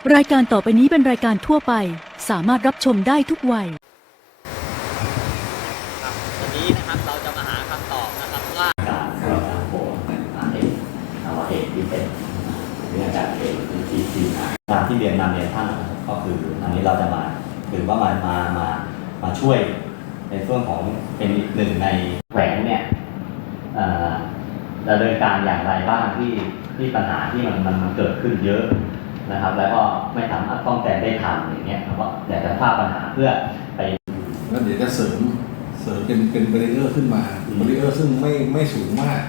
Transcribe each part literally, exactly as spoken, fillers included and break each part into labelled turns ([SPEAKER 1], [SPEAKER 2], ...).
[SPEAKER 1] รายการต่อไปนี้เป็นรายการทั่วไปสามารถรับชมได้ทุกวัย
[SPEAKER 2] ครับวันนี้นะครับเราจะมาหาคำตอบนะครับว่า
[SPEAKER 3] การสำหรับโบสถ์อาเอกนวเอกที่เป็นเรื่องการเอกที่ที่ตามที่เรียนนำเรียนท่านก็คืออันนี้เราจะมาถือว่ามามามามาช่วยในส่วนของเป็นอีกหนึ่งในแขวงเนี่ยดำเนินการอย่างไรบ้างที่ที่ปัญหาที่มันมันมันเกิดขึ้นเยอะนะครับแล้วก็ไม่สามารถป้องกันได้ทันอย่างเงี้ยครับว่าอยากจะทราบปัญหาเพื่อไป
[SPEAKER 4] แล้วเดี๋ยวจะเสริมเสริมเป็นเป็นบาริเออร์ขึ้นมาบาริเออร์ซึ่งไม่ไม่สูงมาก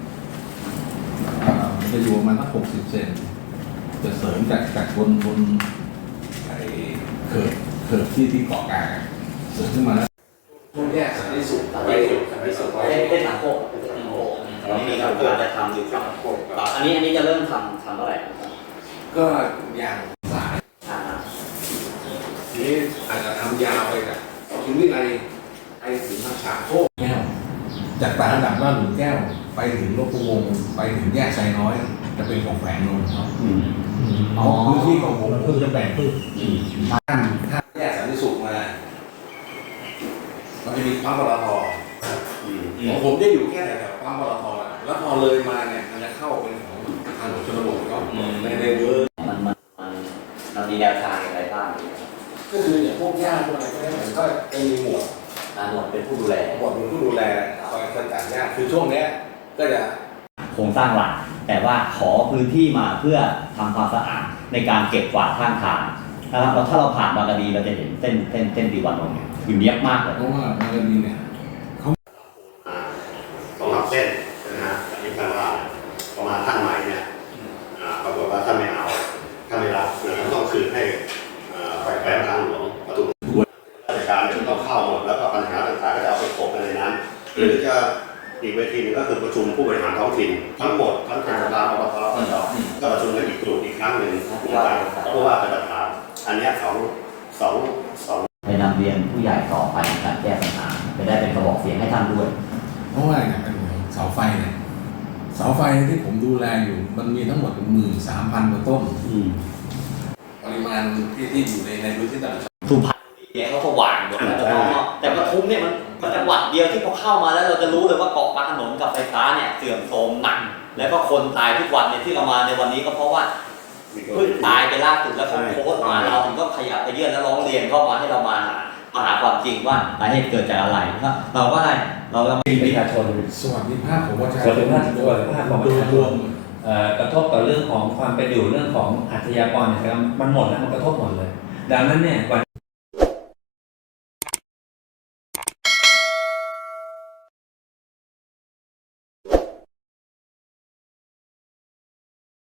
[SPEAKER 4] มันจะอยู่ประมาณสักหกสิบเซนจะเสริมจากจากบนบนไอ้เขิบเขิบที่ที่เกาะกลางเสริมขึ้นมาแล้วช่วงแยกสันติสุขไปสันติสุขไป
[SPEAKER 2] เส้นทางโค้งเป็นเส้นทางโค้งอันนี้มีการจะทำอยู่ครับอันนี้อันนี้จะเริ่มทำทำเมื่อไหร่ครับ
[SPEAKER 4] ก็อย่างสายนี้อาจจะทำยาวไปกับถึงวิไลไปถึงทางสามโคกแก้วจากตาระดับลาดหลุมแก้วไปถึงโลกวงไปถึงแยกไซน้อยจะเป็นของแขวงนนท์ครับอ๋อพื้นที่ของผมคือจะแบ่งพื้นท่านท่านแยกสันติสุขมามันจะมีปั๊มปตทของผมจะอยู่แค่แถวปั๊มปตทแล้วพอเลยมาเนี่ยมันจะเข้าเป็นของทางหลวงชนบทก็ในในเวอร์
[SPEAKER 2] มันมันมันมันมีแนวทางอะไรบ้าง
[SPEAKER 4] ก็คืออย่างพวกญาติพวกอะไรก็ได้เหมือนก็จะมีหมวด
[SPEAKER 2] หมวดเป็นผู้ดูแล
[SPEAKER 4] หมวดเป็นผู้ดูแลคอยจัดการญาติคือช่วงนี้ก็จะ
[SPEAKER 3] โครงสร้างหลักแต่ว่าขอพื้นที่มาเพื่อทำความสะอาดในการเก็บกวาดข้างทางนะครับเราถ้าเราผ่านบางกะดีเราจะเห็นเส้นเส้นเส้นดีวันนนท์เนี่ยคือเนียบมากเลย
[SPEAKER 4] เพราะว่าบางกะดีเนี่ย
[SPEAKER 5] เขาต้องรับเส้นนะฮะที่ท่านว่าประมาณท่านใหม่เนี่ยปรากฏว่าท่านไม่เอาท่านไม่รับต้องคืนให้ฝ่ายแขวงทางหลวงปทุมราชการจะต้องเข้าหมดแล้วก็ปัญหาต่างๆก็จะเอาไปโขกในนั้นหรือจะอีกเวทีนึงก็คือประชุมผู้บริหารท้องถิ่นทั้งหมดทั้งเทศบาลอบตก็ประชุมกันอีกกลุ่มอีกครั้งหนึ่งผู้ว่าผู้ว่าเป็นประธานอันนี้สองสองสอง
[SPEAKER 3] ไปนำเรียนผู้ใหญ่ต่อไปในการแก้ปัญหาไปได้เป็นกระบอกเสียงให้ท่านด้วย
[SPEAKER 4] เพราะว่าอย่างเสาไฟเนี่ยเสาไฟที่ผมดูแลอยู่มันมีทั้งหมดหมื่นสามพันกว่าต้นปริมาณที่ที่อยู่ในในพื้นที่ต่าง
[SPEAKER 3] สุพรรณเนี่ยเขาก็หวานหมดแล้วแต่ปทุมเนี่ยมันมันจังหวัดเดียวที่พอเข้ามาแล้วเราจะรู้เลยว่าเกาะกลางถนนกับไฟฟ้าเนี่ยเสื่อมโทรมหนักแล้วก็คนตายทุกวันเนี่ยที่เรามาในวันนี้ก็เพราะว่าเพิ่งตายไปล่าสุดแล้วเขาโพสต์มาเราถึงก็ขยับไปเยื่อนแล้วร้องเรียนเข้ามาให้เรามาหามาหาความจริงว่าสาเหตุเกิดจากอะไรครับเราก็ได้เราก็มีประชาชน
[SPEAKER 4] สวัสดิภาพของประชาชน
[SPEAKER 6] สวัสดิภาพสวัสดิภาพของประชาชนกระทบต่อเรื่องของความเป็นอยู่เรื่องของอาชญากรเนี่ยมันหมดแล้วมันกระทบหมดเลยดังนั้นเนี่ยวัน